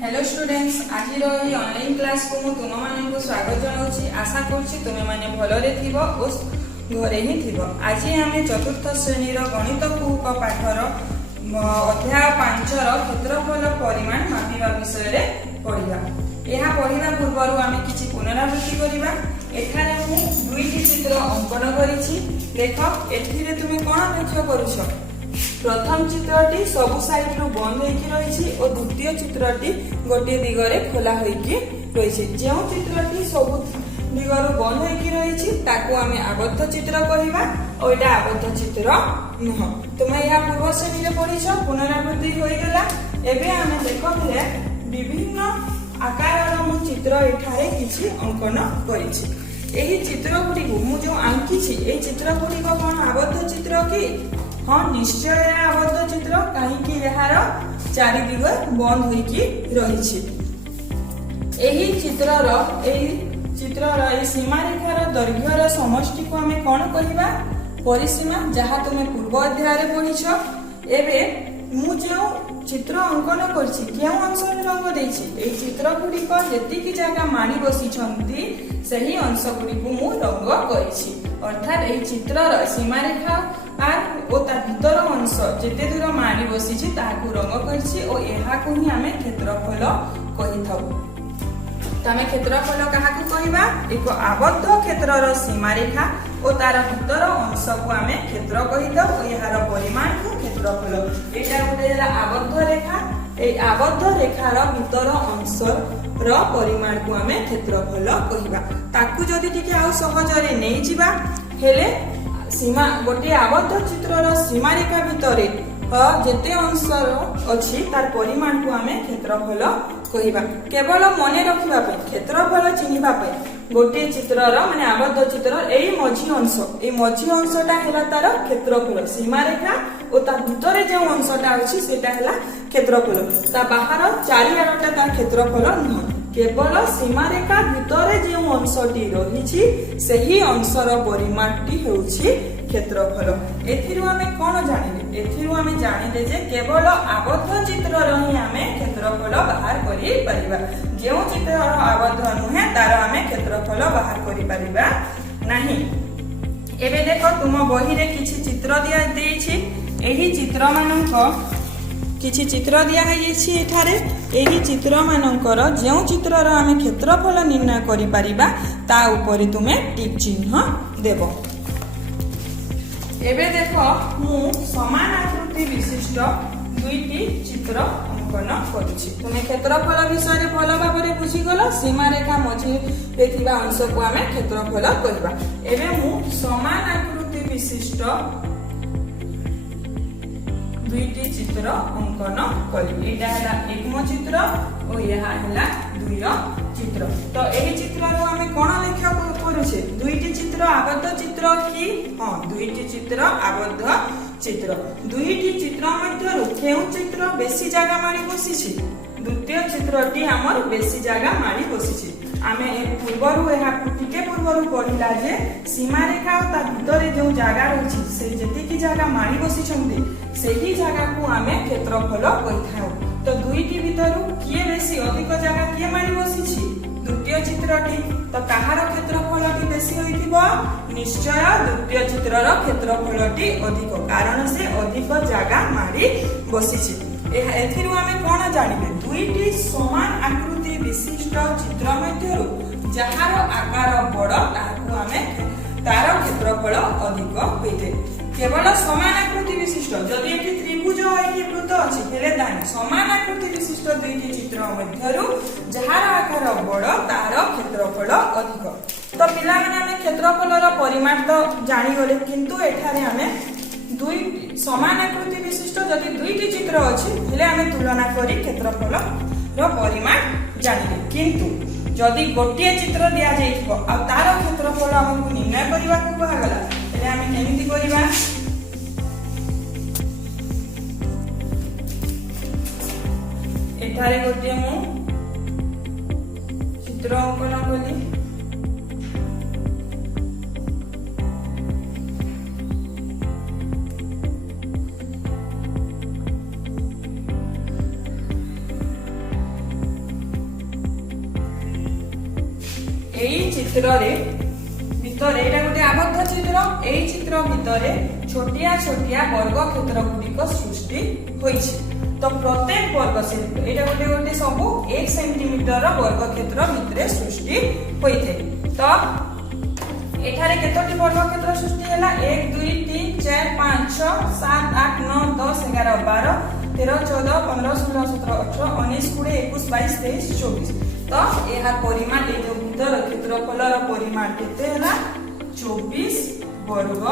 Hello students, आज online class को मु तुम मान स्वागत जनाऊँगी। आशा करुँची तुम मैंने भलरे थिबो और घरे ही थिबो। आज आम चतुर्थ श्रेणी गणित कुहुक पाठर अध्याय 5 क्षेत्रफल परिमाण मापिबा विषय पढ़ा। यह पढ़ा पूर्व आम कि पुनरावृत्ति करवा। एठारे मु दुईटी चित्र अंकन करिछि। देख एथिरे तुम कौन लक्ष्य करुछ? प्रथम चित्रटी सबु साइड रु बंद होइकी रहिछि और द्वितीय चित्रटी गोटे दिगरे खोला होइकी रहिछि। जो चित्रटी सबु दिगरु बंद होइकी रहिछि ताकू आमे आबद्ध चित्र कहिबा और एटा आबद्ध चित्र नुह। तुमे या पूर्व श्रेणी रे पढिछ, पुनरावृत्ति होई गेला। एबे आमे देखबे विभिन्न आकारर मु चित्र एठारे किछि अंकन करिछि। एही चित्र गुडी मु जो आंकिछि एही चित्र गुडी को कोन आबद्ध चित्र की? हाँ, निश्चय आबद्ध चित्र, कहीं यार चारि दिग बंद होइकी रहिछि। एही चित्रर सीमारेखार दैर्घ्यर समष्टि को आमे कोन कहिबा? परिसीमा, जहा तुमे पूर्व अध्याय रे पढिछ। एबे मु जो चित्र अंकन करछि केउ अंश रंग देछि? एही चित्र गुडी को जेतिकी जगह माडी बसिछंती सही अंश गुडी को मु रंग करिछि। अर्थात एही चित्रर सीमारेखा आर ओ ता भीतर अंश जेते दूर मारी बसिछि ताहाकु रंग करछि और एहाकु ही आमे क्षेत्रफल कहिथाउ। तमे क्षेत्रफल काहाकु कहिबा? एक आबद्ध क्षेत्रर सीमारेखा और तार भीतर अंश को आमे क्षेत्र कहिथाउ और एहार परिमाण को क्षेत्रफल। एटा गोटे आबद्ध रेखा। ए आबद्ध रेखार भीतर अंश र परिमाण को आमे क्षेत्रफल कहिबा। ताकु जदि टिके आ सहजरे नै जिबा हेले सीमा गोटे आबद्ध चित्रर सीमारेखा भितर जेते अंश अछि तार परिमाण को आमे क्षेत्रफल कहिबा। केवल मने रखिबा पे क्षेत्रफल चिन्हिबा पे गोटे चित्रर माने आबद्ध चित्रर एई मझी अंशटा हेला तार क्षेत्रफल। सीमारेखा और ता भितर जे अंशटा अछि सेटा हेला क्षेत्रफल। ता बाहर चारिआडटा ता क्षेत्रफल नुह। केवल सीमारेखा भितर जो अंशटी रहिछि सही अंशर परिमाणटी हेउछि क्षेत्रफल। एथिरु आमे कोन जानिले? एथिरु आमे जानिले जे केवल आबद्ध चित्रर ही आमे क्षेत्रफल बाहर करि परिबा। जो चित्र आबद्ध नुहे तार आमे क्षेत्रफल बाहर करि परिबा नाही। एबे देखो तुम बही रे किछि चित्र दिया देछि। एही चित्र मानक किछि चित्र दिया है एठारे। एही चित्र मानकर जो चित्रर आमे क्षेत्रफल निर्णय करि परिबा ता ऊपर तुमे टिक चिन्ह देबो। एबे देखो मु समान आकृति विशिष्ट दुईटी चित्र अंकन करिछि। तुमे क्षेत्रफल विषय भल भाबरे बुझी गलो। सीमारेखा मझी रे थिबा अंश को आमे क्षेत्रफल कहिबा। एबे मु समान आकृति विशिष्ट दुईटी चित्र अंकन करी। एटा हला एकम चित्र और यहा हला दुय चित्र। तो एही चित्र रो हमें कोन लेखा करूछे? दुईटी चित्र आबद्ध चित्र की? हां, दुईटी चित्र आबद्ध चित्र। दुईटी चित्र मध्यरु केउ चित्र बेसी जागा मारी बसिछि? द्वितीय चित्रटी हमर बेसी जागा मारी बसिछि। आमे पूर्वरु एहा टिके पूर्वरु पढिला जे सीमारेखा और ता भितर जो जागा रहिछि से जेतिकी जागा मारी बसिछन्ती सेही जागा को आमे क्षेत्रफल कहिथाउ। तो दुईटी भितरु किए बेसी अधिक जागा किए मारी बसिछि? द्वितीय चित्रटी। तो काहार क्षेत्रफलटी बेसी होइथिबो? निश्चय द्वितीय चित्रर क्षेत्रफलटी अधिक, कारण से अधिक जागा मारी बसिछि। एथिरु आमे कोन जानिबे? दुईटी समान आकृति विशिष्ट चित्र मध्यरु जहार आकार बड़ ताहाकु आमे तार क्षेत्रफल अधिक होइते। केवल समान आकृति विशिष्ट जदि एठी त्रिभुज एठी वृत्त अछि हेले दानी समान आकृति विशिष्ट दुईटी चित्र मध्यरु जहार आकार बड़ तार क्षेत्रफल अधिक। तो पिला माने हमें क्षेत्रफलर परिमाण तो जानि गले, किंतु एठारे हमें दुई समान आकृति विशिष्ट जदि दुईटी चित्र अछि हेले हमें तुलना करी क्षेत्रफल रो परिमाण जानिले। किंतु जदि गोटिए चित्र दिया जाइथिबो आ तार क्षेत्रफल हमकु निर्णय करिवा को कहगला हेले हमें केमिति करिवा? एठारे गोटिए मु चित्र अंकन कली। ଚିତ୍ରରେ ଭିତରେ ଏଇଟା ଗୋଟେ ଆବଦ୍ଧ ଚିତ୍ର ଏଇ ଚିତ୍ର ଭିତରେ ଛୋଟିଆ ଛୋଟିଆ ବର୍ଗ କ୍ଷେତ୍ର ଗୁଡ଼ିକ ସୃଷ୍ଟି ହୋଇଛି ତ ପ୍ରତ୍ୟେକ ବର୍ଗ ଏଇଟା ଗୋଟେ ଗୋଟେ ସବୁ 1 ସେଣ୍ଟିମିଟର ବର୍ଗ କ୍ଷେତ୍ର ଭିତରେ ସୃଷ୍ଟି ହୋଇଥାଏ ତ ଏଠାରେ କେତୋଟି ବର୍ଗ କ୍ଷେତ୍ର ସୃଷ୍ଟି ହେଲା 1 2 3 4 5 6 7 8 9 10 11 12 13 14 15 16 17 18 19 20 21 22 23 24 तो यह परिमाण ये जो भीतर क्षेत्रफलर परिमाण केते होला 24 वर्ग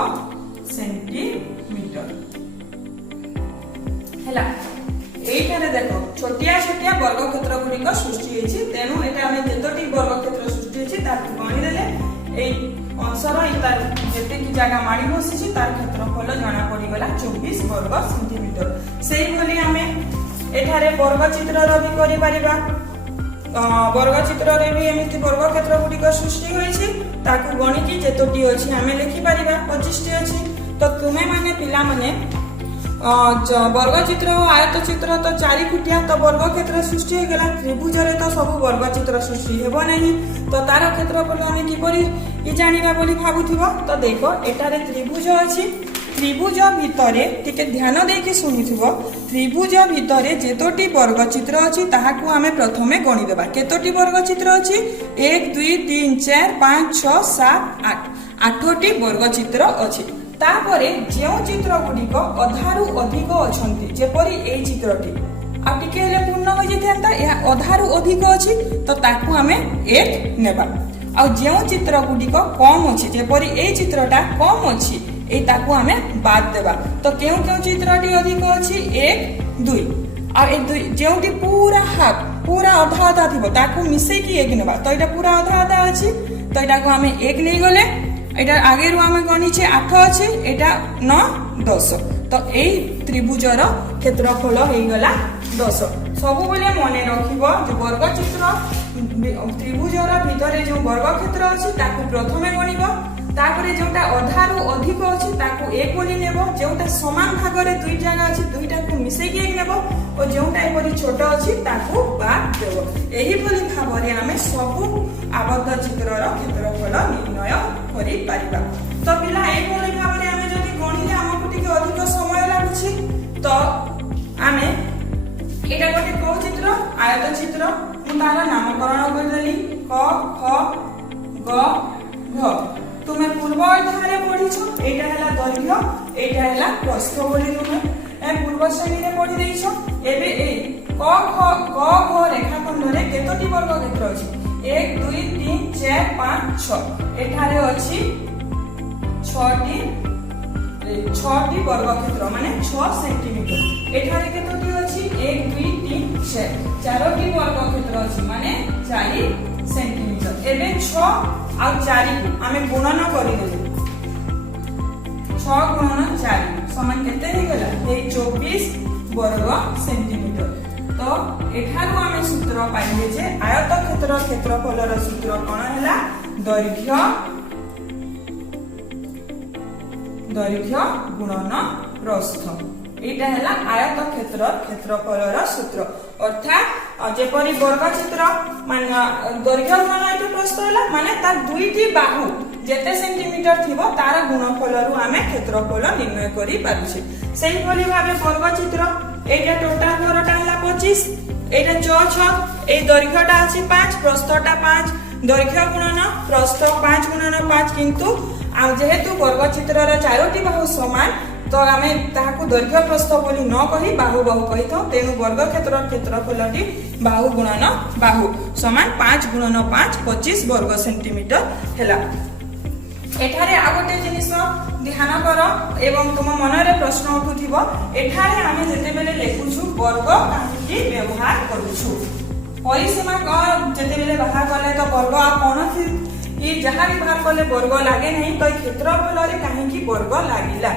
सेंटीमीटर हैला एठारे देखो छोटिया छोटिया वर्ग क्षेत्र गुड़िक सृष्टि होइछि तेनु एटा हम जेतोटी वर्ग क्षेत्र सृष्टि होइछि ताकु गणी देले ए अंशर तार जेते की जगह माडी बसिछि तार क्षेत्रफल जणा पड़ी गला 24 वर्ग सेंटीमीटर सेही भली हमें एठारे वर्ग चित्रर भी करि परिबा वर्ग चित्र रे भी एमिति वर्ग क्षेत्र गुड़िक सृष्टि होइछि ताकु गणी की जेतोटी अछि हमें लिखि परिबा 25 टी अछि तो तुमे माने पिला माने वर्ग चित्र और आयत चित्र तो 4 फुटिया तो वर्ग क्षेत्र सृष्टि हो गला त्रिभुज रे तो सब वर्ग चित्र सृष्टि हेबो नहीं तो तार क्षेत्रफल हम किपरि इ जानिबा बोली भाबुथिबो तो देखो एटारे त्रिभुज अछि त्रिभुज भितरे टिके ध्यान देके सुनिथिबो त्रिभुज भितरे जेतोटी वर्ग चित्र अछि ताहाकु हमें प्रथमे गणी देबा केतोटी वर्ग चित्र अछि 1 2 3 4 5 6 7 8 8टी वर्ग चित्र अछि तापरे जेउ चित्र गुडीक अधारु अधिक अछंती जेपरि एई चित्रटी आ टिके हेले पूर्ण हो जेथांता या अधारु अधिक अछि तो ताकु हमें 1 नेबा आ जेउ चित्र गुडीक कम अछि जेपरि एई चित्रटा कम अछि ए ताकु हमें बाद देबा तो केउ केउ चित्रटी अधिक अछि 1 2 आ ए 2 जेउटी पूरा हाफ पूरा आधा आधा थिबो ताकु मिसे की 1 नेबा तो एटा पूरा आधा आधा अछि तो एटा को हमें 1 नै गले एटा आगे रु हमें गणी छे 8 अछि एटा 9 10 तो एई त्रिभुजर क्षेत्रफल हेई गला 10 सब बेले मने रखिबो जे वर्ग चित्र त्रिभुजर भितरे जो वर्ग क्षेत्र अछि ताकु प्रथमे गणिबो तापरे जोटा अधारु अधिक अछि ताकु 1 बोली नेबो जोटा समान भाग रे दुई जगह अछि दुईटा को मिसे के 1 नेबो और जोटा एपरि छोट अछि ताकु बाद देबो एही बोली भाबरे हमें सब आबद्ध चित्रर क्षेत्रफल निर्णय करि पारिबा तो पिला एही बोली भाबरे हमें जदि गणिले हमकु टिके अधिक समय लागुछि तो हमें एटा गोटे को चित्र आयत चित्र मु तार नामकरण कर देली क ख ग घ तुमे पूर्व अध्याय रे पढिछो एटा हला दैर्घ्य एटा हला प्रस्थ बोली तुमे ए पूर्व श्रेणी रे पढि देइछो एबे ए क ख ग घ रेखाखंड रे केतोटी वर्ग क्षेत्र अछि 1 2 3 4 5 6 एठारे अछि 6टी वर्ग क्षेत्र माने 6 सेंटीमीटर एठारे केतोटी अछि 1 2 3 4 4टी वर्ग क्षेत्र अछि माने 4 सेंटीमीटर एबे 6 आ 4 आमे गुणन करि देले 6 गुणन 4 समान केते हे गला ए 24 वर्ग सेंटीमीटर तो एठारु आमे सूत्र पाइले जे आयत क्षेत्र क्षेत्रफलर सूत्र कोन हला दैर्घ्य गुणन प्रस्थ एटा हला आयत क्षेत्र क्षेत्रफलर सूत्र अर्थात जेपरि वर्ग चित्र माने दैर्घ्य गुणन एटा प्रस्थ हला माने तार दुईटी बाहु जेते सेंटीमीटर थिबो तार गुणफलरु आमे क्षेत्रफल निर्णय करि पारुछे सेही भली भाबे वर्ग चित्र एटा टोटल घरटा हला 25 एटा 6 6 ए दैर्घ्यटा अछि 5 प्रस्थटा 5 दैर्घ्य गुणन प्रस्थ 5 गुणन 5 किंतु आ जेहेतु वर्ग चित्रर चारोटी बाहु समान तो आमे ताहाकु दैर्घ्य प्रस्थ बोली न कहि बाहु बाहु कहितो तेनु वर्ग क्षेत्र क्षेत्रफलटी बाहु गुणन बाहु समान 5 गुणन 5 25 वर्ग सेंटीमीटर हेला एठारे आ गोटे जिनिस ध्यान कर एवं तुम मनरे प्रश्न उठुथिबो एठारे आमे जेते बेले लेखुछु वर्ग काहेकि व्यवहार करूछु परिसीमा क जेते बेले बाहर करले तो वर्ग आ कोन ये जहां भी बाहर करले वर्ग लागे नहीं तो क्षेत्रफल रे काहेकि वर्ग लागिला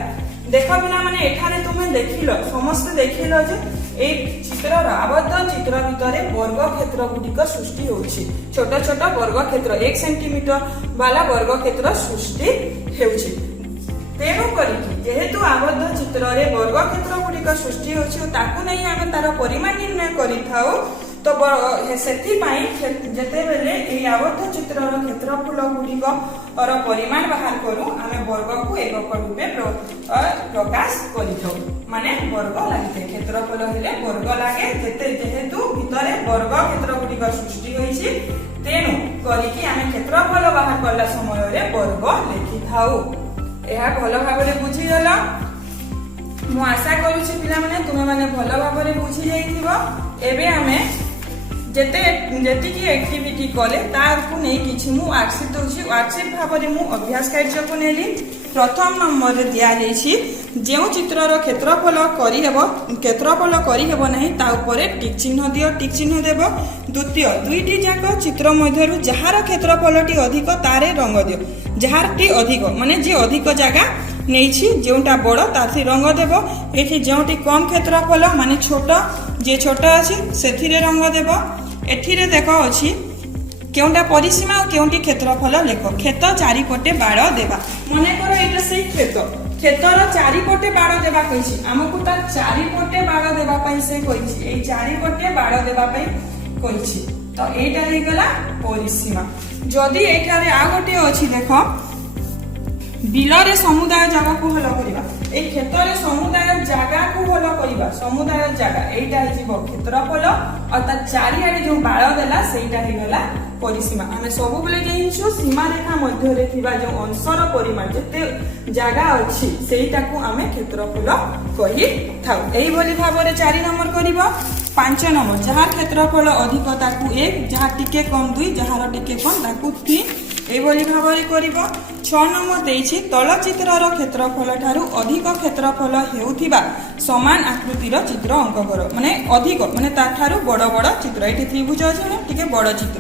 देखो बिना माने एठारे तुमे देखिलो समस्त देखिलो जे ए चित्रर आबद्ध चित्र भितरे वर्ग क्षेत्र गुडिक सृष्टि होछि छोट छोट वर्ग क्षेत्र 1 सेंटीमीटर वाला वर्ग क्षेत्र सृष्टि हेउछि तेनु करी जेहेतु आबद्ध चित्र रे वर्ग क्षेत्र गुडिक सृष्टि होछि ताकु नै आमे तार परिमाण निर्णय करिथाउ तो ସେଥିପାଇଁ ଯେତେବେଳେ ଏହି ଆବଦ୍ଧ ଚିତ୍ରର କ୍ଷେତ୍ରଫଳ ଗୁଡ଼ିକର ପରିମାଣ ବାହାର କରୁ ଆମେ ବର୍ଗକୁ ଏକକ ରୂପେ ପ୍ରକାଶ କରିଥାଉ ମାନେ ବର୍ଗ ଲାଗିଥାଏ କ୍ଷେତ୍ରଫଳ ହେଲେ ବର୍ଗ ଲାଗେ ଯେହେତୁ ଭିତରେ ବର୍ଗ କ୍ଷେତ୍ର ଗୁଡ଼ିକ ସୃଷ୍ଟି ହୋଇଛି ତେଣୁ କରିକି ଆମେ କ୍ଷେତ୍ରଫଳ ବାହାର କଲା ସମୟରେ ବର୍ଗ ଲେଖିଥାଉ ଏହା ଭଲ ଭାବରେ ବୁଝିଗଲ ମୁଁ ଆଶା କରୁଛି ପିଲାମାନେ ତୁମେମାନେ ଭଲ ଭାବରେ ବୁଝି ଯାଇଥିବ ଏବେ ଆମେ ଯେତିକି ଆକ୍ଟିଭିଟି କଲେ ତାକୁ ନେଇ କିଛି ମୁଁ ୱାର୍କସିଟ୍ ଦେଉଛି ୱାର୍କସିଟ୍ ଭାବରେ ମୁଁ ଅଭ୍ୟାସ କାର୍ଯ୍ୟକୁ ନେଲି ପ୍ରଥମ ନମ୍ବରରେ ଦିଆଯାଇଛି ଯେଉଁ ଚିତ୍ରର କ୍ଷେତ୍ରଫଳ କରିହେବ ନାହିଁ ତା ଉପରେ ଟିକ୍ ଚିହ୍ନ ଦିଅ ଟିକ୍ ଚିହ୍ନ ଦେବ ଦ୍ୱିତୀୟ ଦୁଇଟି ଯାକ ଚିତ୍ର ମଧ୍ୟରୁ ଯାହାର କ୍ଷେତ୍ରଫଳଟି ଅଧିକ ତାରେ ରଙ୍ଗ ଦିଅ ଯାହାରଟି ଅଧିକ ମାନେ ଯେ ଅଧିକ ଜାଗା ନେଇଛି ଯେଉଁଟା ବଡ଼ ତାଥି ରଙ୍ଗ ଦେବ ଏଠି ଯେଉଁଟି କମ୍ କ୍ଷେତ୍ରଫଳ ମାନେ ଛୋଟ ଯେ ଛୋଟ ଅଛି ସେଥିରେ ରଙ୍ଗ ଦେବ ଏଠିରେ ଦେଖ ଅଛି କେଉଁଟା ପରିସୀମା ଆଉ କେଉଁଟି କ୍ଷେତ୍ରଫଳ ଲେଖ କ୍ଷେତ ଚାରିପଟେ ବାଡ଼ ଦେବା ମନେକର ଏଇଟା ସେଇ କ୍ଷେତର ଚାରିପଟେ ବାଡ଼ ଦେବା କହିଛି ଆମକୁ ତା ଚାରିପଟେ ବାଡ଼ ଦେବା ପାଇଁ ସେ କହିଛି ଏଇ ଚାରିପଟେ ବାଡ଼ ଦେବା ପାଇଁ କହିଛି ତ ଏଇଟା ହେଇଗଲା ପରିସୀମା ଯଦି ଏଇଠାରେ ଆଉ ଗୋଟେ ଅଛି ଦେଖ ବିଲରେ ସମୁଦାୟ ଜାଗାକୁ ହଲ କରିବା এই ক্ষেত্রে সমুদায় জায়গাକୁ হল କରିବା সমুদায় জায়গা এইটা ହେଇଯିବ କ୍ଷେତ୍ରଫଳ ଆଉ ତା ଚାରିଆଡେ ଯୋଉ ବାଳ ଦେଲା ସେଇଟା ହେଇଗଲା ପରିସୀମା ଆମେ ସବୁବେଳେ ଜାଣିଛୁ ସୀମାରେଖା ମଧ୍ୟରେ ଥିବା ଯୋଉ ଅଂଶର ପରିମାଣ ଯେତେ ଜାଗା ଅଛି ସେଇଟାକୁ ଆମେ କ୍ଷେତ୍ରଫଳ କହିଥାଉ ଏଇଭଳି ଭାବରେ 4 ନମ୍ବର କରିବ 5 ନମ୍ବର ଯାହାର କ୍ଷେତ୍ରଫଳ ଅଧିକ ତାକୁ 1 ଯାହା ଟିକେ କମ 2 ଯାହାର ଟିକେ କମ ତାକୁ 3 এইভাবে ভাবে করিব 6 নম্বর দেইছি তলচিত্রর ক্ষেত্রফল ঠারু অধিক ক্ষেত্রফল হেউথিবা সমান আকৃতির চিত্র অঙ্ক কর মানে অধিক মানে তা ঠারু বড় বড় চিত্র এটি ত্রিভুজ আছে না টিকে বড় চিত্র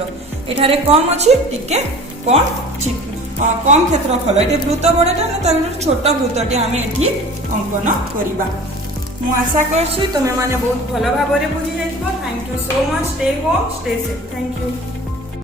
এঠারে কম আছে টিকে কম চিত্র কম ক্ষেত্রফল এটি বৃত্ত বড়টা না তার ছোট বৃত্তটি আমি এটি অঙ্কন করিবা মু আশা করছি তুমি মানে বহুত ভালো ভাবে বুঝি যাইছো thank you so much stay home stay safe thank you